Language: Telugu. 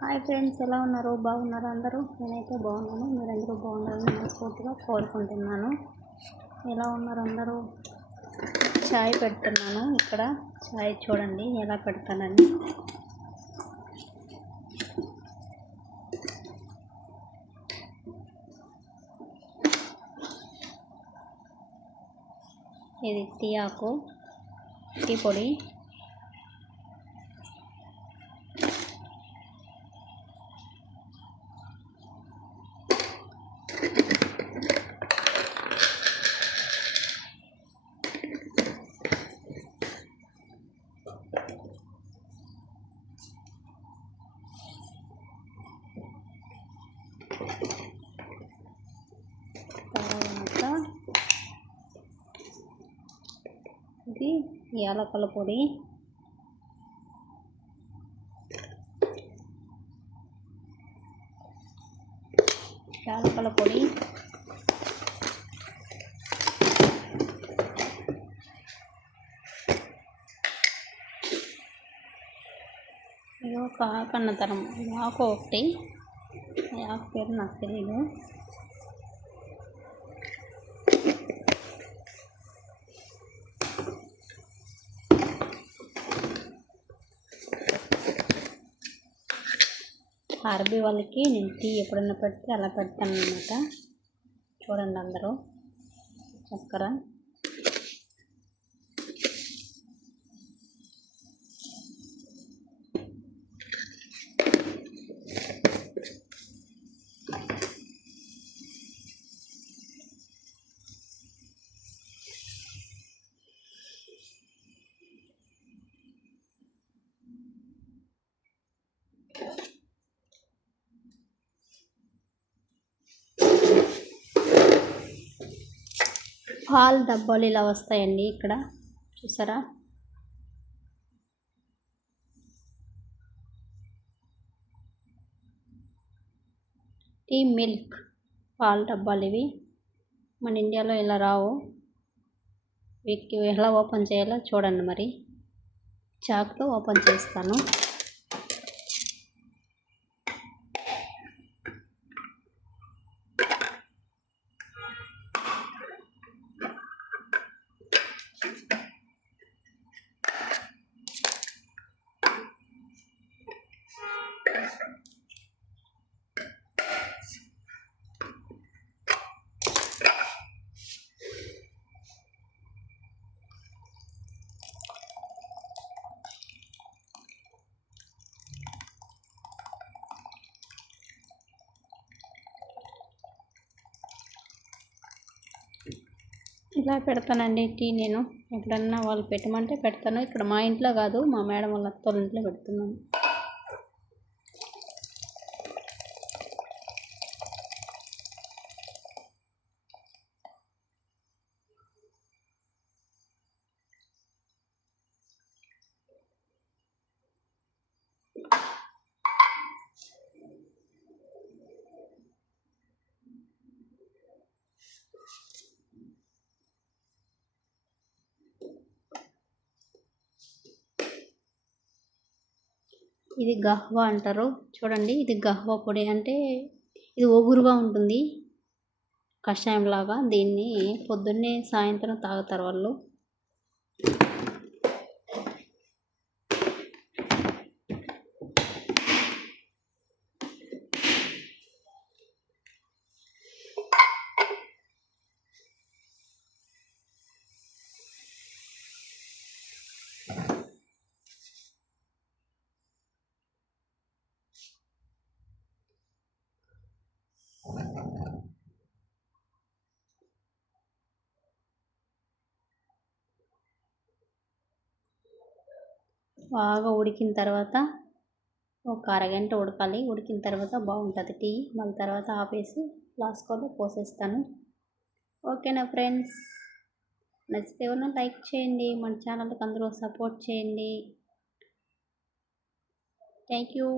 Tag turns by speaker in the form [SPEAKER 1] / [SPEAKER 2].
[SPEAKER 1] హాయ్ ఫ్రెండ్స్ ఎలా ఉన్నారు? బాగున్నారు అందరూ? నేనైతే బాగున్నాను. మీరందరూ బాగున్నారని మనస్ఫూర్తిగా కోరుకుంటున్నాను. ఎలా ఉన్నారు అందరూ? చాయ్ పెడుతున్నాను ఇక్కడ. చాయ్ చూడండి ఎలా పెడతానని. ఇది టీ ఆకు టీ పొడి తర్వాత ఇది యాలకల పొడి. యాలకల పొడి. ఇది ఒక ఆకన్నతరం ఆకు ఒకటి. ఆకు పేరు నాకు తెలియదు ఆర్బీ వాళ్ళకి నేను టీ ఎప్పుడన్నా పెడితే అలా పెడతాను అనమాట చూడండి అందరూ. చక్కర. పాల డబ్బాలు ఇలా వస్తాయండి ఇక్కడ. చూసారా? టీ మిల్క్ పాల డబ్బాలు ఇవి మన ఇండియాలో ఇలా రావు. వీటికి ఎలా ఓపెన్ చేయాలో చూడండి మరి. చాక్తో ఓపెన్ చేస్తాను. ఇలా పెడతానండి టీ నేను. ఎప్పుడన్నా వాళ్ళు పెట్టమంటే పెడతాను. ఇక్కడ మా ఇంట్లో కాదు మా మేడం వాళ్ళ అత్తోళ్ళ ఇంట్లో పెడుతున్నాను. ఇది గహ్వా అంటారు. చూడండి ఇది గహ్వా పొడి అంటే ఇది ఒగురుగా ఉంటుంది. కషాయం లాగా దీన్ని పొద్దున్నే సాయంత్రం తాగుతారు వాళ్ళు. బాగా ఉడికిన తర్వాత ఒక అరగంట ఉడకాలి. ఉడికిన తర్వాత బాగుంటుంది టీ. మళ్ళీ తర్వాత ఆపేసి ఫ్లాస్కోలో పోసేస్తాను. ఓకేనా ఫ్రెండ్స్? నచ్చితే ఏమన్నా లైక్ చేయండి. మన ఛానల్కి అందరూ సపోర్ట్ చేయండి. Thank you.